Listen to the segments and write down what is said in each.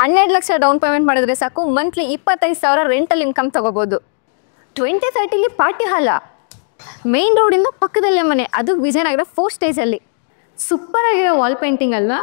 12 lakh down payment ಮಾಡಿದ್ರೆ ಸಾಕು, monthly 25,000 rental income ತಗೋಬೋದು. 2030 ಪಾರ್ಟಿ ಹಾಲ, ಮೇನ್ ರೋಡಿಂದ ಪಕ್ಕದಲ್ಲೇ ಮನೆ, ಅದು ವಿಜಯನಗರ 4 ಸ್ಟೇಜಲ್ಲಿ. ಸೂಪರ್ ಆಗಿರೋ ವಾಲ್ ಪೇಂಟಿಂಗ್ ಅಲ್ವಾ?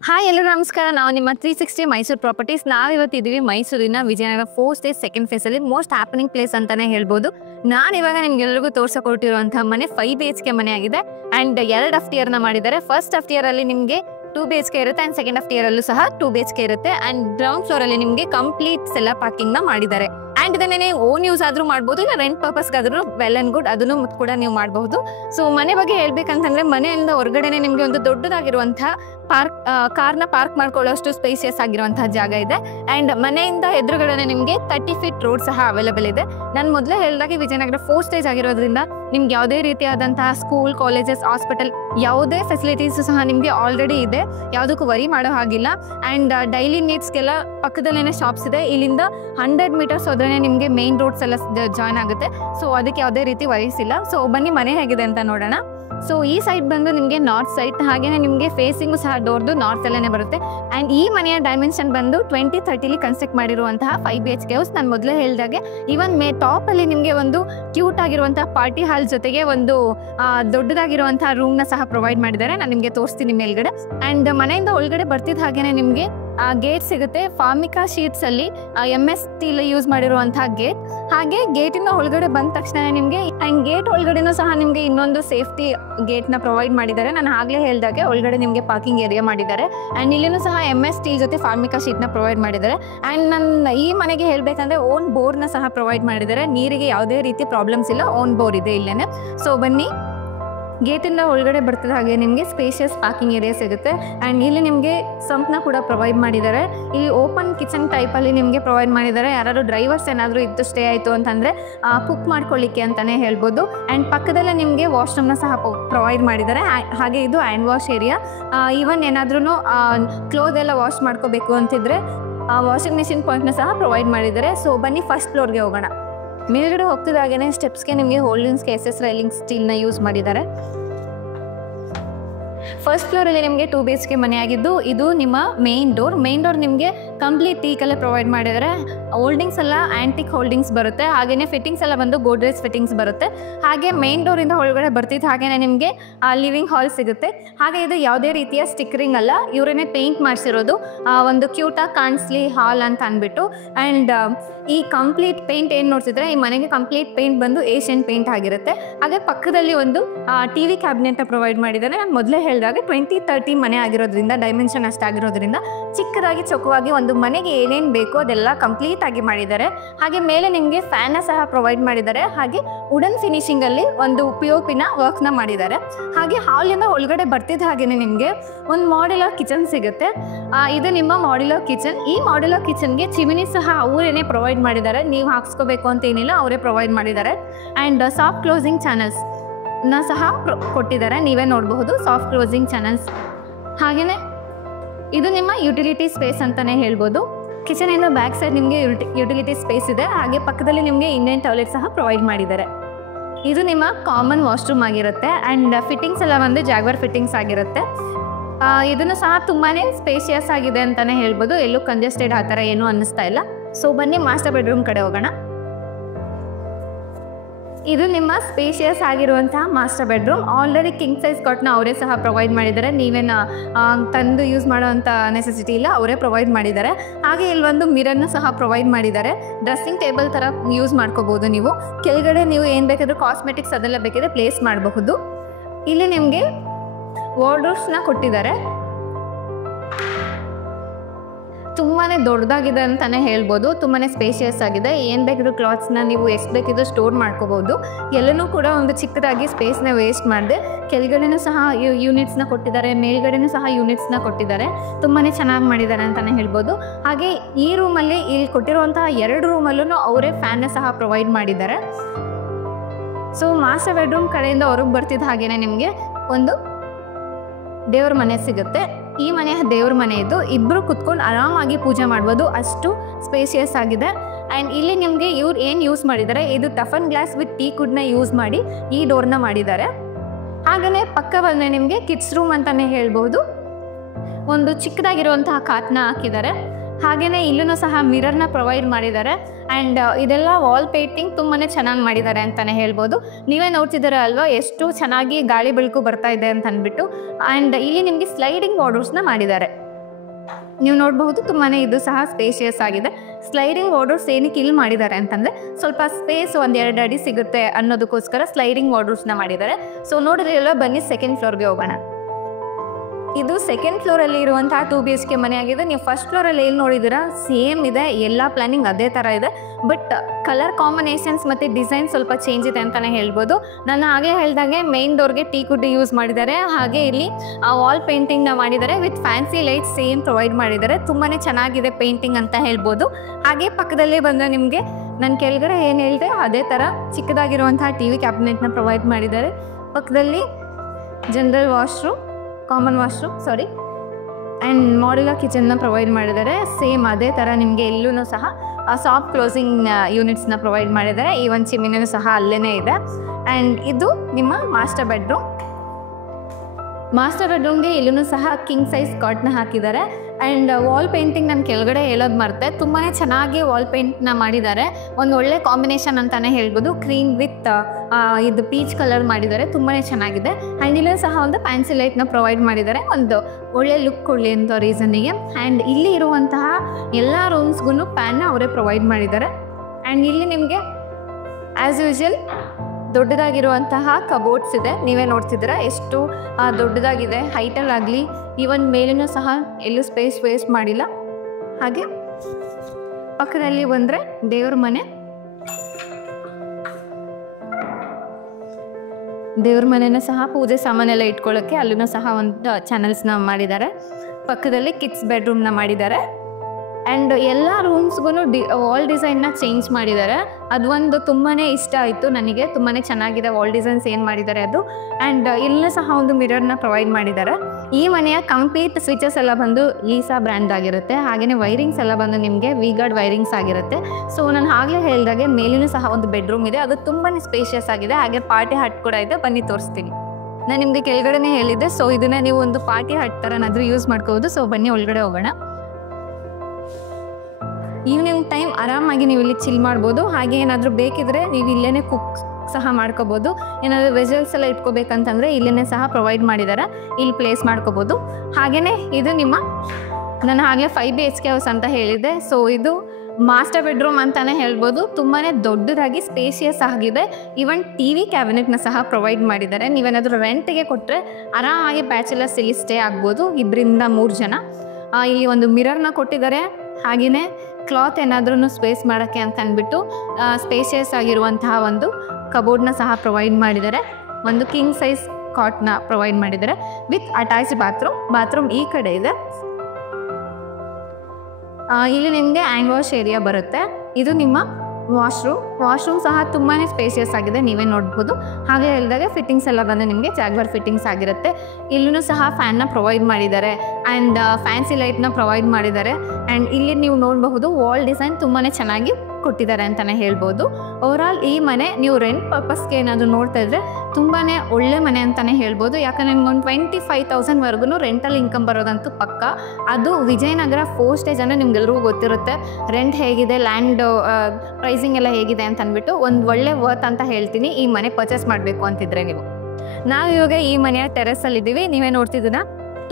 ಹಾಯ್ ಎಲ್ಲರೂ ನಮಸ್ಕಾರ. ನಾವು ನಿಮ್ಮ 360 ಮೈಸೂರು ಪ್ರಾಪರ್ಟೀಸ್. ನಾವಿವತ್ತಿದ್ದೀವಿ ಮೈಸೂರಿನ ವಿಜಯನಗರ 4 ಸ್ಟೇಜ್ ಸೆಕೆಂಡ್ ಫೇಸಲ್ಲಿ ಮೋಸ್ಟ್ ಹ್ಯಾಪನಿಂಗ್ ಪ್ಲೇಸ್ ಅಂತಾನೆ ಹೇಳ್ಬೋದು. ನಾನಿವಾಗ ನಿಮ್ಗೆಲ್ಲರಿಗೂ ತೋರಿಸಿಕೊಟ್ಟಿರುವಂತಹ ಮನೆ 5 BHK ಮನೆ ಆಗಿದೆ. ಆ್ಯಂಡ್ 2 ಆಫ್ ಟಿಯರ್ನ ಮಾಡಿದ್ದಾರೆ. ಫಸ್ಟ್ ಆಫ್ ಟಿಯರಲ್ಲಿ ನಿಮಗೆ 2 BHK ಇರುತ್ತೆ ಆ್ಯಂಡ್ ಸೆಕೆಂಡ್ ಆಫ್ ಟಿಯರಲ್ಲೂ ಸಹ 2 BHK ಇರುತ್ತೆ. ಆ್ಯಂಡ್ ಗ್ರೌಂಡ್ ಫ್ಲೋರಲ್ಲಿ ನಿಮಗೆ ಕಂಪ್ಲೀಟ್ ಸೆಲ್ಲರ್ ಪಾರ್ಕಿಂಗ್ನ ಮಾಡಿದ್ದಾರೆ. ಆ್ಯಂಡ್ ಇದನ್ನೇ ಓನ್ ಯೂಸ್ ಆದರೂ ಮಾಡ್ಬೋದು, ಇಲ್ಲ ರೆಂಟ್ ಪರ್ಪಸ್ಗಾದ್ರೂ ವೆಲ್ ಆ್ಯಂಡ್ ಗುಡ್, ಅದನ್ನು ಕೂಡ ನೀವು ಮಾಡಬಹುದು. ಸೊ ಮನೆ ಬಗ್ಗೆ ಹೇಳ್ಬೇಕಂತಂದ್ರೆ, ಮನೆಯಿಂದ ಹೊರಗಡೆನೆ ನಿಮಗೆ ಒಂದು ದೊಡ್ಡದಾಗಿರುವಂತಹ ಕಾರ್ನ ಪಾರ್ಕ್ ಮಾಡ್ಕೊಳ್ಳೋಷ್ಟು ಸ್ಪೇಸಿಯಸ್ ಆಗಿರುವಂತಹ ಜಾಗ ಇದೆ. ಆ್ಯಂಡ್ ಮನೆಯಿಂದ ಎದುರುಗಡೆ ನಿಮಗೆ 30 ಫೀಟ್ ರೋಡ್ ಸಹ ಅವೈಲೇಬಲ್ ಇದೆ. ನಾನು ಮೊದಲೇ ಹೇಳಿದಾಗೆ ವಿಜಯನಗರ 4 ಸ್ಟೇಜ್ ಆಗಿರೋದ್ರಿಂದ ನಿಮ್ಗೆ ಯಾವುದೇ ರೀತಿಯಾದಂತಹ ಸ್ಕೂಲ್, ಕಾಲೇಜಸ್, ಹಾಸ್ಪಿಟಲ್ ಯಾವುದೇ ಫೆಸಿಲಿಟೀಸು ಸಹ ನಿಮಗೆ ಆಲ್ರೆಡಿ ಇದೆ. ಯಾವುದಕ್ಕೂ ವರಿ ಮಾಡೋ ಹಾಗಿಲ್ಲ. ಆ್ಯಂಡ್ ಡೈಲಿ ನೀಡ್ಸ್ಗೆಲ್ಲ ಪಕ್ಕದಲ್ಲೇ ಶಾಪ್ಸ್ ಇದೆ. ಇಲ್ಲಿಂದ 100 ಮೀಟರ್ಸ್ ಹೋದ್ರೆ ನಿಮಗೆ ಮೇನ್ ರೋಡ್ಸ್ ಎಲ್ಲ ಜಾಯ್ನ್ ಆಗುತ್ತೆ. ಸೊ ಅದಕ್ಕೆ ಯಾವುದೇ ರೀತಿ ವರೀಸ್ ಇಲ್ಲ. ಸೊ ಬನ್ನಿ ಮನೆ ಹೇಗಿದೆ ಅಂತ ನೋಡೋಣ. ಸೊ ಈ ಸೈಡ್ ಬಂದು ನಿಮಗೆ ನಾರ್ತ್ ಸೈಡ್, ಹಾಗೇನೆ ನಿಮಗೆ ಫೇಸಿಂಗು ಸಹ ಡೋರ್ದು ನಾರ್ತ್ ಅಲ್ಲೇ ಬರುತ್ತೆ. ಆ್ಯಂಡ್ ಈ ಮನೆಯ ಡೈಮೆನ್ಷನ್ ಬಂದು 2030 ಕನ್ಸ್ಟ್ರಕ್ಟ್ ಮಾಡಿರುವಂತಹ 5 BHK ಹೌಸ್. ನಾನು ಮೊದಲೇ ಹೇಳಿದಾಗೆ ಇವನ್ ಟಾಪಲ್ಲಿ ನಿಮಗೆ ಒಂದು ಕ್ಯೂಟ್ ಆಗಿರುವಂತಹ ಪಾರ್ಟಿ ಹಾಲ್ ಜೊತೆಗೆ ಒಂದು ದೊಡ್ಡದಾಗಿರುವಂತಹ ರೂಮ್ನ ಸಹ ಪ್ರೊವೈಡ್ ಮಾಡಿದ್ದಾರೆ. ನಾನು ನಿಮಗೆ ತೋರಿಸ್ತೀನಿ ಮೇಲ್ಗಡೆ. ಆ್ಯಂಡ್ ಮನೆಯಿಂದ ಒಳಗಡೆ ಬರ್ತಿದ್ದ ಹಾಗೇನೆ ನಿಮಗೆ ಗೇಟ್ ಸಿಗುತ್ತೆ. ಫಾರ್ಮಿಕಾ ಶೀಟ್ಸ್ ಅಲ್ಲಿ MS ಸ್ಟೀಲ್ ಯೂಸ್ ಮಾಡಿರುವಂತಹ ಗೇಟ್. ಹಾಗೆ ಗೇಟಿಂದ ಒಳಗಡೆ ಬಂದ ತಕ್ಷಣ ನಿಮಗೆ ಗೇಟ್ ಒಳಗಡೆನೂ ಸಹ ನಿಮಗೆ ಇನ್ನೊಂದು ಸೇಫ್ಟಿ ಗೇಟ್ನ ಪ್ರೊವೈಡ್ ಮಾಡಿದ್ದಾರೆ. ನಾನು ಆಗಲೇ ಹೇಳಿದಾಗೆ ಒಳಗಡೆ ನಿಮಗೆ ಪಾರ್ಕಿಂಗ್ ಏರಿಯಾ ಮಾಡಿದ್ದಾರೆ. ಆ್ಯಂಡ್ ಇಲ್ಲಿನೂ ಸಹ MS ಸ್ಟೀಲ್ ಜೊತೆ ಫಾರ್ಮಿಕಾ ಶೀಟ್ನ ಪ್ರೊವೈಡ್ ಮಾಡಿದ್ದಾರೆ. ಆ್ಯಂಡ್ ನನ್ನ ಈ ಮನೆಗೆ ಹೇಳಬೇಕಂದ್ರೆ ಓನ್ ಬೋರ್ನ ಸಹ ಪ್ರೊವೈಡ್ ಮಾಡಿದ್ದಾರೆ. ನೀರಿಗೆ ಯಾವುದೇ ರೀತಿ ಪ್ರಾಬ್ಲಮ್ಸ್ ಇಲ್ಲ, ಓನ್ ಬೋರ್ ಇದೆ ಇಲ್ಲೇನೆ. ಸೊ ಬನ್ನಿ, ಗೇಟಿಂದ ಒಳಗಡೆ ಬರ್ತದೆ ಹಾಗೆ ನಿಮಗೆ ಸ್ಪೇಷಿಯಸ್ ಪಾರ್ಕಿಂಗ್ ಏರಿಯಾ ಸಿಗುತ್ತೆ. ಆ್ಯಂಡ್ ಇಲ್ಲಿ ನಿಮಗೆ ಸಂಪ್ನ ಕೂಡ ಪ್ರೊವೈಡ್ ಮಾಡಿದ್ದಾರೆ. ಇಲ್ಲಿ ಓಪನ್ ಕಿಚನ್ ಟೈಪಲ್ಲಿ ನಿಮಗೆ ಪ್ರೊವೈಡ್ ಮಾಡಿದ್ದಾರೆ. ಯಾರಾದರೂ ಡ್ರೈವರ್ಸ್ ಏನಾದರೂ ಇದ್ದು ಸ್ಟೇ ಆಯಿತು ಅಂತಂದರೆ ಕುಕ್ ಮಾಡ್ಕೊಳ್ಳಿಕ್ಕೆ ಅಂತಲೇ ಹೇಳ್ಬೋದು. ಆ್ಯಂಡ್ ಪಕ್ಕದಲ್ಲೇ ನಿಮಗೆ ವಾಶ್ರೂಮ್ನ ಸಹ ಪ್ರೊವೈಡ್ ಮಾಡಿದ್ದಾರೆ. ಹಾಗೆ ಇದು ಹ್ಯಾಂಡ್ ವಾಶ್ ಏರಿಯಾ. ಈವನ್ ಏನಾದ್ರೂ ಕ್ಲೋತ್ ಎಲ್ಲ ವಾಶ್ ಮಾಡ್ಕೋಬೇಕು ಅಂತಿದ್ರೆ ವಾಷಿಂಗ್ ಮಿಷಿನ್ ಪಾಯಿಂಟ್ನ ಸಹ ಪ್ರೊವೈಡ್ ಮಾಡಿದ್ದಾರೆ. ಸೊ ಬನ್ನಿ ಫಸ್ಟ್ ಫ್ಲೋರ್ಗೆ ಹೋಗೋಣ. ಮೇಲ್ಗಡೆ ಹೋಗ್ತಿದ್ದಾಗೇ ಸ್ಟೆಪ್ಸ್ಗೆ ನಿಮಗೆ ಹೋಲ್ಡಿಂಗ್ಸ್ ಕೇಸಸ್ ರೈಲಿಂಗ್ ಸ್ಟೀಲ್ನ ಯೂಸ್ ಮಾಡಿದ್ದಾರೆ. ಫಸ್ಟ್ ಫ್ಲೋರಲ್ಲಿ ನಿಮಗೆ 2 BHK ಮನೆ ಆಗಿದ್ದು, ಇದು ನಿಮ್ಮ ಮೇನ್ ಡೋರ್. ಮೇನ್ ಡೋರ್ ನಿಮಗೆ ಕಂಪ್ಲೀಟ್ ಟೀಕ್ ಎಲ್ಲ ಪ್ರೊವೈಡ್ ಮಾಡಿದ್ದಾರೆ. ಹೋಲ್ಡಿಂಗ್ಸ್ ಎಲ್ಲ ಆ್ಯಂಟಿಕ್ ಹೋಲ್ಡಿಂಗ್ಸ್ ಬರುತ್ತೆ. ಹಾಗೆಯೇ ಫಿಟ್ಟಿಂಗ್ಸ್ ಎಲ್ಲ ಬಂದು ಗೋಡ್ರೇಜ್ ಫಿಟ್ಟಿಂಗ್ಸ್ ಬರುತ್ತೆ. ಹಾಗೆ ಮೇನ್ ಡೋರಿಂದ ಒಳಗಡೆ ಬರ್ತಿದ್ದು ಹಾಗೆಯೇ ನಿಮಗೆ ಲಿವಿಂಗ್ ಹಾಲ್ ಸಿಗುತ್ತೆ. ಹಾಗೆ ಇದು ಯಾವುದೇ ರೀತಿಯ ಸ್ಟಿಕ್ಕರಿಂಗ್ ಅಲ್ಲ, ಇವರನ್ನೇ ಪೇಂಟ್ ಮಾಡಿಸಿರೋದು, ಒಂದು ಕ್ಯೂಟಾಗಿ ಕಾಣಿಸ್ಲಿ ಹಾಲ್ ಅಂತ ಅಂದ್ಬಿಟ್ಟು. ಆ್ಯಂಡ್ ಈ ಕಂಪ್ಲೀಟ್ ಪೇಂಟ್ ಏನು ನೋಡ್ತಿದ್ರೆ, ಈ ಮನೆಗೆ ಕಂಪ್ಲೀಟ್ ಪೇಂಟ್ ಬಂದು ಏಷ್ಯನ್ ಪೇಂಟ್ ಆಗಿರುತ್ತೆ. ಹಾಗೆ ಪಕ್ಕದಲ್ಲಿ ಒಂದು TV ಕ್ಯಾಬಿನೆಟ್ನ ಪ್ರೊವೈಡ್ ಮಾಡಿದ್ದಾರೆ. ನಾನು ಮೊದಲೇ ಹೇಳಿದಾಗ 2030 ಮನೆ ಆಗಿರೋದ್ರಿಂದ, ಡೈಮೆನ್ಷನ್ ಅಷ್ಟಾಗಿರೋದ್ರಿಂದ ಚಿಕ್ಕದಾಗಿ ಚೊಕ್ಕವಾಗಿ ಒಂದು ಮನೆಗೆ ಏನೇನು ಬೇಕೋ ಅದೆಲ್ಲ ಕಂಪ್ಲೀಟ್ ಆಗಿ ಮಾಡಿದ್ದಾರೆ. ಹಾಗೆ ಮೇಲೆ ನಿಮಗೆ ಫ್ಯಾನ್ನ ಸಹ ಪ್ರೊವೈಡ್ ಮಾಡಿದ್ದಾರೆ. ಹಾಗೆ ವುಡನ್ ಫಿನಿಶಿಂಗಲ್ಲಿ ಒಂದು POPನ ವರ್ಕ್ನ ಮಾಡಿದ್ದಾರೆ. ಹಾಗೆ ಹಾಲಿಂದ ಒಳಗಡೆ ಬರ್ತಿದ್ದ ಹಾಗೆಯೇ ನಿಮಗೆ ಒಂದು ಮಾಡ್ಯುಲರ್ ಕಿಚನ್ ಸಿಗುತ್ತೆ. ಇದು ನಿಮ್ಮ ಮಾಡ್ಯುಲರ್ ಕಿಚನ್. ಈ ಮಾಡ್ಯುಲರ್ ಕಿಚನ್ಗೆ ಚಿಮಿನಿ ಸಹ ಅವರೇನೆ ಪ್ರೊವೈಡ್ ಮಾಡಿದ್ದಾರೆ. ನೀವು ಹಾಕ್ಸ್ಕೋಬೇಕು ಅಂತ ಏನಿಲ್ಲ, ಅವರೇ ಪ್ರೊವೈಡ್ ಮಾಡಿದ್ದಾರೆ. ಆ್ಯಂಡ್ ಸಾಫ್ಟ್ ಕ್ಲೋಸಿಂಗ್ ಚಾನಲ್ಸ್ ಸಹ ಕೊಟ್ಟಿದ್ದಾರೆ, ನೀವೇ ನೋಡಬಹುದು ಸಾಫ್ಟ್ ಕ್ಲೋಸಿಂಗ್ ಚಾನಲ್ಸ್. ಹಾಗೆಯೇ ಇದು ನಿಮ್ಮ ಯುಟಿಲಿಟಿ ಸ್ಪೇಸ್ ಅಂತಲೇ ಹೇಳ್ಬೋದು. ಕಿಚನಿಂದ ಬ್ಯಾಕ್ ಸೈಡ್ ನಿಮಗೆ ಯುಟಿಲಿಟಿ ಸ್ಪೇಸ್ ಇದೆ. ಹಾಗೆ ಪಕ್ಕದಲ್ಲಿ ನಿಮಗೆ ಇಂಡಿಯನ್ ಟಾಯ್ಲೆಟ್ ಸಹ ಪ್ರೊವೈಡ್ ಮಾಡಿದ್ದಾರೆ. ಇದು ನಿಮ್ಮ ಕಾಮನ್ ವಾಶ್ರೂಮ್ ಆಗಿರುತ್ತೆ. ಆ್ಯಂಡ್ ಫಿಟ್ಟಿಂಗ್ಸ್ ಎಲ್ಲ ಬಂದು ಜಾಗ್ವರ್ ಫಿಟ್ಟಿಂಗ್ಸ್ ಆಗಿರುತ್ತೆ. ಇದನ್ನು ಸಹ ತುಂಬಾ ಸ್ಪೇಷಿಯಸ್ ಆಗಿದೆ ಅಂತಲೇ ಹೇಳ್ಬೋದು. ಎಲ್ಲೂ ಕಂಜೆಸ್ಟೆಡ್ ಆ ಥರ ಏನೂ ಅನ್ನಿಸ್ತಾ ಇಲ್ಲ. ಸೊ ಬನ್ನಿ ಮಾಸ್ಟರ್ ಬೆಡ್ರೂಮ್ ಕಡೆ ಹೋಗೋಣ. ಇದು ನಿಮ್ಮ ಸ್ಪೇಷಿಯಸ್ ಆಗಿರುವಂತಹ master bedroom. Already king size ಕಾಟ್ನ ಅವರೇ ಸಹ ಪ್ರೊವೈಡ್ ಮಾಡಿದ್ದಾರೆ. ನೀವೇನು ತಂದು ಯೂಸ್ ಮಾಡೋವಂಥ ನೆಸೆಸಿಟಿ ಇಲ್ಲ, ಅವರೇ ಪ್ರೊವೈಡ್ ಮಾಡಿದ್ದಾರೆ. ಹಾಗೆ ಇಲ್ಲೊಂದು ಮಿರರ್ನ ಸಹ ಪ್ರೊವೈಡ್ ಮಾಡಿದ್ದಾರೆ. ಡ್ರೆಸ್ಸಿಂಗ್ ಟೇಬಲ್ ಥರ ಯೂಸ್ ಮಾಡ್ಕೋಬೋದು ನೀವು. ಕೆಳಗಡೆ ನೀವು ಏನು ಬೇಕಾದರೂ ಕಾಸ್ಮೆಟಿಕ್ಸ್ ಅದೆಲ್ಲ ಬೇಕಿದ್ರೆ ಪ್ಲೇಸ್ ಮಾಡಬಹುದು. ಇಲ್ಲಿ ನಿಮಗೆ ವಾರ್ಡ್ರೋಬ್ಸ್ನ ಕೊಟ್ಟಿದ್ದಾರೆ. ತುಂಬಾ ದೊಡ್ಡದಾಗಿದೆ ಅಂತಲೇ ಹೇಳ್ಬೋದು. ತುಂಬಾ ಸ್ಪೇಷಿಯಸ್ ಆಗಿದೆ. ಏನು ಬೇಕಿದ್ರು ಕ್ಲಾತ್ಸ್ನ ನೀವು ಎಷ್ಟು ಬೇಕಿದ್ರು ಸ್ಟೋರ್ ಮಾಡ್ಕೋಬೋದು. ಎಲ್ಲನೂ ಕೂಡ ಒಂದು ಚಿಕ್ಕದಾಗಿ ಸ್ಪೇಸ್ನ ವೇಸ್ಟ್ ಮಾಡಿದೆ. ಕೆಳಗಡೆನೂ ಸಹ ಯೂನಿಟ್ಸ್ನ ಕೊಟ್ಟಿದ್ದಾರೆ, ಮೇಲ್ಗಡೆನೂ ಸಹ ಯೂನಿಟ್ಸ್ನ ಕೊಟ್ಟಿದ್ದಾರೆ. ತುಂಬಾ ಚೆನ್ನಾಗಿ ಮಾಡಿದ್ದಾರೆ ಅಂತಲೇ ಹೇಳ್ಬೋದು. ಹಾಗೆ ಈ ರೂಮಲ್ಲಿ ಇಲ್ಲಿ ಕೊಟ್ಟಿರುವಂತಹ 2 ರೂಮಲ್ಲೂ ಅವರೇ ಫ್ಯಾನ್ನ ಸಹ ಪ್ರೊವೈಡ್ ಮಾಡಿದ್ದಾರೆ. ಸೊ ಮಾಸ್ಟರ್ ಬೆಡ್ರೂಮ್ ಕಡೆಯಿಂದ ಹೊರಗೆ ಬರ್ತಿದ್ದ ಹಾಗೇನೆ ನಿಮಗೆ ಒಂದು ದೇವ್ರ ಮನೆ ಸಿಗುತ್ತೆ. ಈ ಮನೆ ದೇವ್ರ ಮನೆ ಇದ್ದು ಇಬ್ಬರು ಕುತ್ಕೊಂಡು ಆರಾಮಾಗಿ ಪೂಜೆ ಮಾಡ್ಬೋದು, ಅಷ್ಟು ಸ್ಪೇಷಿಯಸ್ ಆಗಿದೆ. ಆ್ಯಂಡ್ ಇಲ್ಲಿ ನಿಮಗೆ ಇವ್ರು ಏನು ಯೂಸ್ ಮಾಡಿದ್ದಾರೆ, ಇದು ಟಫನ್ ಗ್ಲಾಸ್ ವಿತ್ ಟೀ ಕುಡ್ನ ಯೂಸ್ ಮಾಡಿ ಈ ಡೋರ್ನ ಮಾಡಿದ್ದಾರೆ. ಹಾಗೆಯೇ ಪಕ್ಕ ಬಂದರೆ ನಿಮಗೆ ಕಿಡ್ಸ್ ರೂಮ್ ಅಂತಲೇ ಹೇಳ್ಬೋದು. ಒಂದು ಚಿಕ್ಕದಾಗಿರುವಂತಹ ಕಾಟ್ನ ಹಾಕಿದ್ದಾರೆ. ಹಾಗೆಯೇ ಇಲ್ಲೂ ಸಹ ಮಿರರ್ನ ಪ್ರೊವೈಡ್ ಮಾಡಿದ್ದಾರೆ. ಆ್ಯಂಡ್ ಇದೆಲ್ಲ ವಾಲ್ ಪೇಂಟಿಂಗ್ ತುಂಬಾ ಚೆನ್ನಾಗಿ ಮಾಡಿದ್ದಾರೆ ಅಂತಲೇ ಹೇಳ್ಬೋದು. ನೀವೇ ನೋಡ್ತಿದ್ದೀರಾ ಅಲ್ವಾ ಎಷ್ಟು ಚೆನ್ನಾಗಿ ಗಾಳಿ ಬೆಳಕು ಬರ್ತಾ ಇದೆ ಅಂತ ಅಂದ್ಬಿಟ್ಟು. ಆ್ಯಂಡ್ ಇಲ್ಲಿ ನಿಮಗೆ ಸ್ಲೈಡಿಂಗ್ ಬಾರ್ಡರ್ಸ್ನ ಮಾಡಿದ್ದಾರೆ. ನೀವು ನೋಡಬಹುದು ತುಂಬಾ ಇದು ಸಹ ಸ್ಪೇಷಿಯಸ್ ಆಗಿದೆ. ಸ್ಲೈಡಿಂಗ್ ಬಾರ್ಡರ್ಸ್ ಏನಕ್ಕೆ ಇಲ್ಲಿ ಮಾಡಿದ್ದಾರೆ ಅಂತಂದರೆ ಸ್ವಲ್ಪ ಸ್ಪೇಸ್ 1-2 ಅಡಿ ಸಿಗುತ್ತೆ ಅನ್ನೋದಕ್ಕೋಸ್ಕರ ಸ್ಲೈಡಿಂಗ್ ಬಾರ್ಡರ್ಸ್ನ ಮಾಡಿದ್ದಾರೆ. ಸೊ ನೋಡಿದ್ರಲ್ಲ, ಬನ್ನಿ ಸೆಕೆಂಡ್ ಫ್ಲೋರ್ಗೆ ಹೋಗೋಣ. ಇದು ಸೆಕೆಂಡ್ ಫ್ಲೋರಲ್ಲಿ ಇರುವಂತಹ 2 BHK ಮನೆ ಆಗಿದೆ. ನೀವು ಫಸ್ಟ್ ಫ್ಲೋರಲ್ಲಿ ಏನು ನೋಡಿದ್ದೀರಾ ಸೇಮ್ ಇದೆ, ಎಲ್ಲ ಪ್ಲಾನಿಂಗ್ ಅದೇ ಥರ ಇದೆ. ಬಟ್ ಕಲರ್ ಕಾಂಬಿನೇಷನ್ಸ್ ಮತ್ತು ಡಿಸೈನ್ ಸ್ವಲ್ಪ ಚೇಂಜ್ ಇದೆ ಅಂತಲೇ ಹೇಳ್ಬೋದು. ನಾನು ಹಾಗೆ ಹೇಳಿದಾಗೆ ಮೇನ್ ಡೋರ್ಗೆ ಟೀ ಕುಡ್ ಯೂಸ್ ಮಾಡಿದ್ದಾರೆ. ಹಾಗೆ ಇಲ್ಲಿ ವಾಲ್ ಪೇಂಟಿಂಗ್ನ ಮಾಡಿದ್ದಾರೆ with fancy lights same provide ಮಾಡಿದ್ದಾರೆ. ತುಂಬಾ ಚೆನ್ನಾಗಿದೆ ಪೇಂಟಿಂಗ್ ಅಂತ ಹೇಳ್ಬೋದು. ಹಾಗೆ ಪಕ್ಕದಲ್ಲೇ ಬಂದರೆ ನಿಮಗೆ ನನ್ನ ಕೆಳಗಡೆ ಏನು ಹೇಳಿದೆ ಅದೇ ಥರ ಚಿಕ್ಕದಾಗಿರುವಂತಹ TV ಕ್ಯಾಬಿನೆಟ್ನ ಪ್ರೊವೈಡ್ ಮಾಡಿದ್ದಾರೆ. ಪಕ್ಕದಲ್ಲಿ general washroom, common washroom and modular ಕಿಚನ್ನ ಪ್ರೊವೈಡ್ ಮಾಡಿದ್ದಾರೆ. ಸೇಮ್ ಅದೇ ಥರ ನಿಮಗೆ ಎಲ್ಲೂ ಸಹ ಸಾಫ್ಟ್ ಕ್ಲೋಸಿಂಗ್ ಯೂನಿಟ್ಸ್ನ ಪ್ರೊವೈಡ್ ಮಾಡಿದ್ದಾರೆ. ಈ ಒಂದು ಚಿಮಿನೂ ಸಹ ಅಲ್ಲೇ ಇದೆ. ಆ್ಯಂಡ್ ಇದು ನಿಮ್ಮ ಮಾಸ್ಟರ್ ಬೆಡ್ರೂಮ್. ಮಾಸ್ಟರ್ ಬೆಡ್ರೂಮ್ಗೆ ಇಲ್ಲೂ ಸಹ ಕಿಂಗ್ ಸೈಜ್ ಕಾಟ್ನ ಹಾಕಿದ್ದಾರೆ. ಆ್ಯಂಡ್ ವಾಲ್ ಪೇಂಟಿಂಗ್ ನಾನು ಕೆಳಗಡೆ ಹೇಳೋದು ಮರ್ತೆ, ತುಂಬಾ ಚೆನ್ನಾಗಿ ವಾಲ್ ಪೇಂಟ್ನ ಮಾಡಿದ್ದಾರೆ. ಒಂದು ಒಳ್ಳೆ ಕಾಂಬಿನೇಷನ್ ಅಂತಲೇ ಹೇಳ್ಬೋದು. ಕ್ರೀಮ್ ವಿತ್ ಇದು ಪೀಚ್ ಕಲರ್ ಮಾಡಿದ್ದಾರೆ, ತುಂಬಾ ಚೆನ್ನಾಗಿದೆ. ಆ್ಯಂಡ್ ಇಲ್ಲೂ ಸಹ ಒಂದು ಫ್ಯಾನ್ಸಿ ಲೈಟ್ನ ಪ್ರೊವೈಡ್ ಮಾಡಿದ್ದಾರೆ, ಒಂದು ಒಳ್ಳೆ ಲುಕ್ ಕೊಡಲಿ ಅಂತ ರೀಸನ್ನಿಗೆ. ಆ್ಯಂಡ್ ಇಲ್ಲಿ ಇರುವಂತಹ ಎಲ್ಲ ರೂಮ್ಸ್ಗೂ ಫ್ಯಾನ್ನ ಅವರೇ ಪ್ರೊವೈಡ್ ಮಾಡಿದ್ದಾರೆ. ಆ್ಯಂಡ್ ಇಲ್ಲಿ ನಿಮಗೆ ಆ್ಯಸ್ ಯೂಶುವಲ್ ದೊಡ್ಡದಾಗಿರುವಂತಹ ಕಬೋರ್ಡ್ಸ್ ಇದೆ. ನೀವೇ ನೋಡ್ತಿದ್ದೀರಾ ಎಷ್ಟು ದೊಡ್ಡದಾಗಿದೆ. ಹೈಟಲ್ಲಾಗಲಿ ಈವನ್ ಮೇಲೂ ಸಹ ಎಲ್ಲೂ ಸ್ಪೇಸ್ ವೇಸ್ಟ್ ಮಾಡಿಲ್ಲ. ಹಾಗೆ ಪಕ್ಕದಲ್ಲಿ ಬಂದರೆ ದೇವ್ರ ಮನೆ. ದೇವ್ರ ಮನೆಯೂ ಸಹ ಪೂಜೆ ಸಾಮಾನೆಲ್ಲ ಇಟ್ಕೊಳ್ಳೋಕ್ಕೆ ಅಲ್ಲೂ ಸಹ ಒಂದು ಚಾನಲ್ಸ್ನ ಮಾಡಿದ್ದಾರೆ. ಪಕ್ಕದಲ್ಲಿ ಕಿಡ್ಸ್ ಬೆಡ್ರೂಮ್ನ ಮಾಡಿದ್ದಾರೆ. ಆ್ಯಂಡ್ ಎಲ್ಲ ರೂಮ್ಸ್ಗೂ ವಾಲ್ ಡಿಸೈನ್ನ ಚೇಂಜ್ ಮಾಡಿದ್ದಾರೆ. ಅದು ಒಂದು ತುಂಬಾ ಇಷ್ಟ ಆಯಿತು ನನಗೆ. ತುಂಬಾ ಚೆನ್ನಾಗಿದೆ ವಾಲ್ ಡಿಸೈನ್ಸ್ ಏನು ಮಾಡಿದ್ದಾರೆ ಅದು. ಆ್ಯಂಡ್ ಇಲ್ಲೂ ಸಹ ಒಂದು ಮಿರರ್ನ ಪ್ರೊವೈಡ್ ಮಾಡಿದ್ದಾರೆ. ಈ ಮನೆಯ ಕಂಪ್ಲೀಟ್ ಸ್ವಿಚಸ್ ಎಲ್ಲ ಬಂದು ಲೀಸಾ ಬ್ರ್ಯಾಂಡ್ ಆಗಿರುತ್ತೆ. ಹಾಗೆಯೇ ವೈರಿಂಗ್ಸ್ ಎಲ್ಲ ಬಂದು ನಿಮಗೆ ವಿ-ಗಾರ್ಡ್ ವೈರಿಂಗ್ಸ್ ಆಗಿರುತ್ತೆ. ಸೊ ನಾನು ಆಗಲೇ ಹೇಳಿದಾಗೆ ಮೇಲಿನೂ ಸಹ ಒಂದು ಬೆಡ್ರೂಮ್ ಇದೆ. ಅದು ತುಂಬಾ ಸ್ಪೇಷಿಯಸ್ ಆಗಿದೆ. ಹಾಗೆ ಪಾರ್ಟಿ ಹಟ್ ಕೂಡ ಇದೆ, ಬನ್ನಿ ತೋರಿಸ್ತೀನಿ. ನಾನು ನಿಮಗೆ ಕೆಳಗಡೆನೇ ಹೇಳಿದ್ದೆ. ಸೊ ಇದನ್ನು ನೀವು ಒಂದು ಪಾರ್ಟಿ ಹಟ್ ಥರನಾದರೂ ಯೂಸ್ ಮಾಡ್ಕೋಬೋದು. ಸೊ ಬನ್ನಿ ಒಳಗಡೆ ಹೋಗೋಣ. ಈವ್ನಿಂಗ್ ಟೈಮ್ ಆರಾಮಾಗಿ ನೀವು ಇಲ್ಲಿ ಚಿಲ್ ಮಾಡ್ಬೋದು. ಹಾಗೆ ಏನಾದರೂ ಬೇಕಿದ್ರೆ ನೀವು ಇಲ್ಲೇ ಕುಕ್ ಸಹ ಮಾಡ್ಕೋಬೋದು. ಏನಾದರೂ ವೆಜಲ್ಸ್ ಎಲ್ಲ ಇಟ್ಕೋಬೇಕಂತಂದರೆ ಇಲ್ಲೇ ಸಹ ಪ್ರೊವೈಡ್ ಮಾಡಿದ್ದಾರೆ, ಇಲ್ಲಿ ಪ್ಲೇಸ್ ಮಾಡ್ಕೋಬೋದು. ಹಾಗೆಯೇ ಇದು ನಿಮ್ಮ ನಾನು ಆಗಲೇ 5 BHK ಹೌಸ್ ಅಂತ ಹೇಳಿದ್ದೆ. ಸೊ ಇದು ಮಾಸ್ಟರ್ ಬೆಡ್ರೂಮ್ ಅಂತಲೇ ಹೇಳ್ಬೋದು. ತುಂಬಾ ದೊಡ್ಡದಾಗಿ ಸ್ಪೇಷಿಯಸ್ ಆಗಿದೆ. ಈವನ್ TV ಕ್ಯಾಬಿನೆಟ್ನ ಸಹ ಪ್ರೊವೈಡ್ ಮಾಡಿದ್ದಾರೆ. ನೀವೇನಾದರೂ ರೆಂಟಿಗೆ ಕೊಟ್ಟರೆ ಆರಾಮಾಗಿ ಬ್ಯಾಚುಲರ್ಸ್ ಇಲ್ಲಿ ಸ್ಟೇ ಆಗ್ಬೋದು, 2-3 ಜನ. ಇಲ್ಲಿ ಒಂದು ಮಿರರ್ನ ಕೊಟ್ಟಿದ್ದಾರೆ. ಹಾಗೆಯೇ ಕ್ಲಾತ್ ಏನಾದ್ರೂ ಸ್ಪೇಸ್ ಮಾಡೋಕ್ಕೆ ಅಂತ ಅಂದ್ಬಿಟ್ಟು ಸ್ಪೇಷಿಯಸ್ ಆಗಿರುವಂತಹ ಒಂದು ಕಬೋರ್ಡ್ನ ಸಹ ಪ್ರೊವೈಡ್ ಮಾಡಿದ್ದಾರೆ. ಒಂದು ಕಿಂಗ್ ಸೈಜ್ ಕಾಟ್ನ ಪ್ರೊವೈಡ್ ಮಾಡಿದ್ದಾರೆ ವಿತ್ ಅಟ್ಯಾಚ್ ಬಾತ್ರೂಮ್ ಈ ಕಡೆ ಇದೆ. ಇಲ್ಲಿ ನಿಮಗೆ ಹ್ಯಾಂಡ್ ವಾಶ್ ಏರಿಯಾ ಬರುತ್ತೆ. ಇದು ನಿಮ್ಮ ವಾಶ್ರೂಮ್ ಸಹ ತುಂಬಾ ಸ್ಪೇಷಿಯಸ್ ಆಗಿದೆ, ನೀವೇ ನೋಡ್ಬೋದು. ಹಾಗೆ ಹೇಳಿದಾಗ ಫಿಟ್ಟಿಂಗ್ಸ್ ಎಲ್ಲ ಬಂದು ನಿಮಗೆ ಜಾಗ್ವಾರ್ ಫಿಟ್ಟಿಂಗ್ಸ್ ಆಗಿರುತ್ತೆ. ಇಲ್ಲೂ ಸಹ ಫ್ಯಾನ್ನ ಪ್ರೊವೈಡ್ ಮಾಡಿದ್ದಾರೆ ಆ್ಯಂಡ್ ಫ್ಯಾನ್ಸಿ ಲೈಟ್ನ ಪ್ರೊವೈಡ್ ಮಾಡಿದ್ದಾರೆ. ಆ್ಯಂಡ್ ಇಲ್ಲಿ ನೀವು ನೋಡಬಹುದು ವಾಲ್ ಡಿಸೈನ್ ತುಂಬಾ ಚೆನ್ನಾಗಿ ಕೊಟ್ಟಿದ್ದಾರೆ ಅಂತಲೇ ಹೇಳ್ಬೋದು. ಓವರಾಲ್ ಈ ಮನೆ ನೀವು ರೆಂಟ್ ಪರ್ಪಸ್ಗೆ ಏನಾದರೂ ನೋಡ್ತಾ ಇದ್ದರೆ ತುಂಬಾ ಒಳ್ಳೆ ಮನೆ ಅಂತಲೇ ಹೇಳ್ಬೋದು. ಯಾಕಂದರೆ ನಿಮ್ಗೊಂದು 25,000ವರೆಗೂ ರೆಂಟಲ್ ಇನ್ಕಮ್ ಬರೋದಂತೂ ಪಕ್ಕ. ಅದು ವಿಜಯನಗರ 4 ಸ್ಟೇಜ್ ಅಂದರೆ ನಿಮ್ಗೆಲ್ರಿಗೂ ಗೊತ್ತಿರುತ್ತೆ ರೆಂಟ್ ಹೇಗಿದೆ, ಲ್ಯಾಂಡ್ ಪ್ರೈಸಿಂಗ್ ಎಲ್ಲ ಹೇಗಿದೆ ಅಂತ ಅಂದ್ಬಿಟ್ಟು. ಒಂದು ಒಳ್ಳೆ ವರ್ತ್ ಅಂತ ಹೇಳ್ತೀನಿ ಈ ಮನೆ ಪರ್ಚೇಸ್ ಮಾಡಬೇಕು ಅಂತಿದ್ರೆ ನೀವು. ನಾವು ಇವಾಗ ಈ ಮನೆಯ ಟೆರೆಸಲ್ಲಿದ್ದೀವಿ, ನೀವೇ ನೋಡ್ತಿದ್ದೀರಾ.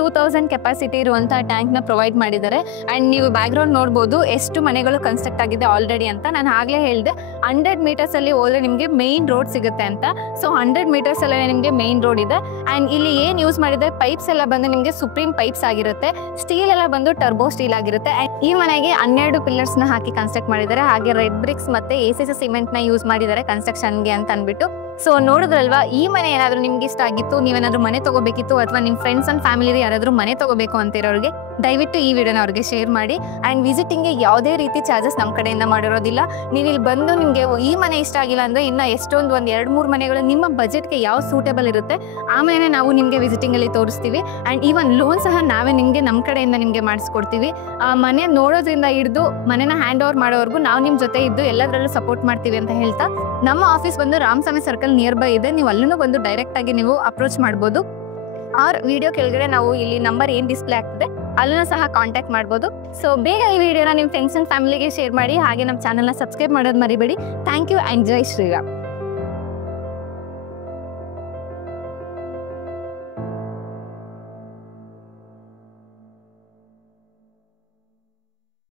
2000 ಕೆಪಾಸಿಟಿ ಇರುವಂಥ ಟ್ಯಾಂಕ್ನ ಪ್ರೊವೈಡ್ ಮಾಡಿದ್ದಾರೆ. ಆ್ಯಂಡ್ ನೀವು ಬ್ಯಾಕ್ಗ್ರೌಂಡ್ ನೋಡ್ಬೋದು ಎಷ್ಟು ಮನೆಗಳು ಕನ್ಸ್ಟ್ರಕ್ಟ್ ಆಗಿದೆ ಆಲ್ರೆಡಿ ಅಂತ. ನಾನು ಆಗಲೇ ಹೇಳಿದೆ 100 ಮೀಟರ್ಸಲ್ಲಿ ಹೋದರೆ ನಿಮಗೆ ಮೇನ್ ರೋಡ್ ಸಿಗುತ್ತೆ ಅಂತ. ಸೊ 100 ಮೀಟರ್ಸಲ್ಲೇ ನಿಮಗೆ ಮೇನ್ ರೋಡ್ ಇದೆ. ಆ್ಯಂಡ್ ಇಲ್ಲಿ ಏನು ಯೂಸ್ ಮಾಡಿದೆ ಪೈಪ್ಸ್ ಎಲ್ಲ ಬಂದು ನಿಮಗೆ ಸುಪ್ರೀಂ ಪೈಪ್ಸ್ ಆಗಿರುತ್ತೆ. ಸ್ಟೀಲ್ ಎಲ್ಲ ಬಂದು ಟರ್ಬೋ ಸ್ಟೀಲ್ ಆಗಿರುತ್ತೆ. ಈ ಮನೆಗೆ 12 ಪಿಲ್ಲರ್ಸ್ನ ಹಾಕಿ ಕನ್ಸ್ಟ್ರಕ್ಟ್ ಮಾಡಿದ್ದಾರೆ. ಹಾಗೆ ರೆಡ್ ಬ್ರಿಕ್ಸ್ ಮತ್ತೆ ACC ಸಿಮೆಂಟ್ನ ಯೂಸ್ ಮಾಡಿದ್ದಾರೆ ಕನ್ಸ್ಟ್ರಕ್ಷನ್ಗೆ ಅಂತ ಅಂದ್ಬಿಟ್ಟು. ಸೊ ನೋಡಿದ್ರಲ್ವಾ, ಈ ಮನೆ ಏನಾದರೂ ನಿಮ್ಗೆ ಇಷ್ಟ ಆಗಿತ್ತು, ನೀವೇನಾದ್ರೂ ಮನೆ ತಗೋಬೇಕಿತ್ತು, ಅಥವಾ ನಿಮ್ಮ ಫ್ರೆಂಡ್ಸ್ ಅಂಡ್ ಫ್ಯಾಮಿಲಿ ಯಾರಾದರೂ ಮನೆ ತಗೋಬೇಕು ಅಂತಿರೋರಿಗೆ ದಯವಿಟ್ಟು ಈ ವಿಡಿಯೋನ ಅವ್ರಿಗೆ ಶೇರ್ ಮಾಡಿ. ಆ್ಯಂಡ್ ವಿಸಿಟಿಂಗ್ಗೆ ಯಾವುದೇ ರೀತಿ ಚಾರ್ಜಸ್ ನಮ್ಮ ಕಡೆಯಿಂದ ಮಾಡಿರೋದಿಲ್ಲ. ನೀವು ಇಲ್ಲಿ ಬಂದು ನಿಮಗೆ ಈ ಮನೆ ಇಷ್ಟ ಆಗಿಲ್ಲ ಅಂದರೆ ಇನ್ನು ಎಷ್ಟೊಂದು 1-2-3 ಮನೆಗಳು ನಿಮ್ಮ ಬಜೆಟ್ಗೆ ಯಾವ ಸೂಟೇಬಲ್ ಇರುತ್ತೆ ಆಮೇಲೆ ನಾವು ನಿಮಗೆ ವಿಸಿಟಿಂಗಲ್ಲಿ ತೋರಿಸ್ತೀವಿ. ಆ್ಯಂಡ್ ಈವನ್ ಲೋನ್ ಸಹ ನಾವೇ ನಿಮಗೆ ನಮ್ಮ ಕಡೆಯಿಂದ ನಿಮಗೆ ಮಾಡಿಸ್ಕೊಡ್ತೀವಿ. ಮನೆ ನೋಡೋದ್ರಿಂದ ಹಿಡಿದು ಮನೆನ ಹ್ಯಾಂಡ್ ಓವರ್ ಮಾಡೋವರೆಗೂ ನಾವು ನಿಮ್ಮ ಜೊತೆ ಇದ್ದು ಎಲ್ಲದರಲ್ಲೂ ಸಪೋರ್ಟ್ ಮಾಡ್ತೀವಿ ಅಂತ ಹೇಳ್ತಾ, ನಮ್ಮ ಆಫೀಸ್ ಬಂದು ರಾಮಸ್ವಾಮಿ ಸರ್ಕಲ್ ನಿಯರ್ ಬೈ ಇದೆ. ನೀವು ಅಲ್ಲೂ ಬಂದು ಡೈರೆಕ್ಟ್ ಆಗಿ ನೀವು ಅಪ್ರೋಚ್ ಮಾಡ್ಬೋದು. ಆರ್ ವಿಡಿಯೋ ಕೆಳಗಡೆ ನಾವು ಇಲ್ಲಿ ನಂಬರ್ ಏನು ಡಿಸ್ಪ್ಲೇ ಆಗ್ತದೆ ಅಲ್ಲೂ ಸಹ ಕಾಂಟ್ಯಾಕ್ಟ್ ಮಾಡ್ಬೋದು. ಸೊ ಬೇಗ ಈ ವಿಡಿಯೋನ ನಿಮ್ಮ ಫ್ರೆಂಡ್ಸ್ ಅಂಡ್ ಫ್ಯಾಮಿಲಿಗೆ ಶೇರ್ ಮಾಡಿ. ಹಾಗೆ ನಮ್ಮ ಚಾನಲ್ನ ಸಬ್ಸ್ಕ್ರೈಬ್ ಮಾಡೋದು ಮರಿಬೇಡಿ. Thank you and Jai Shriram.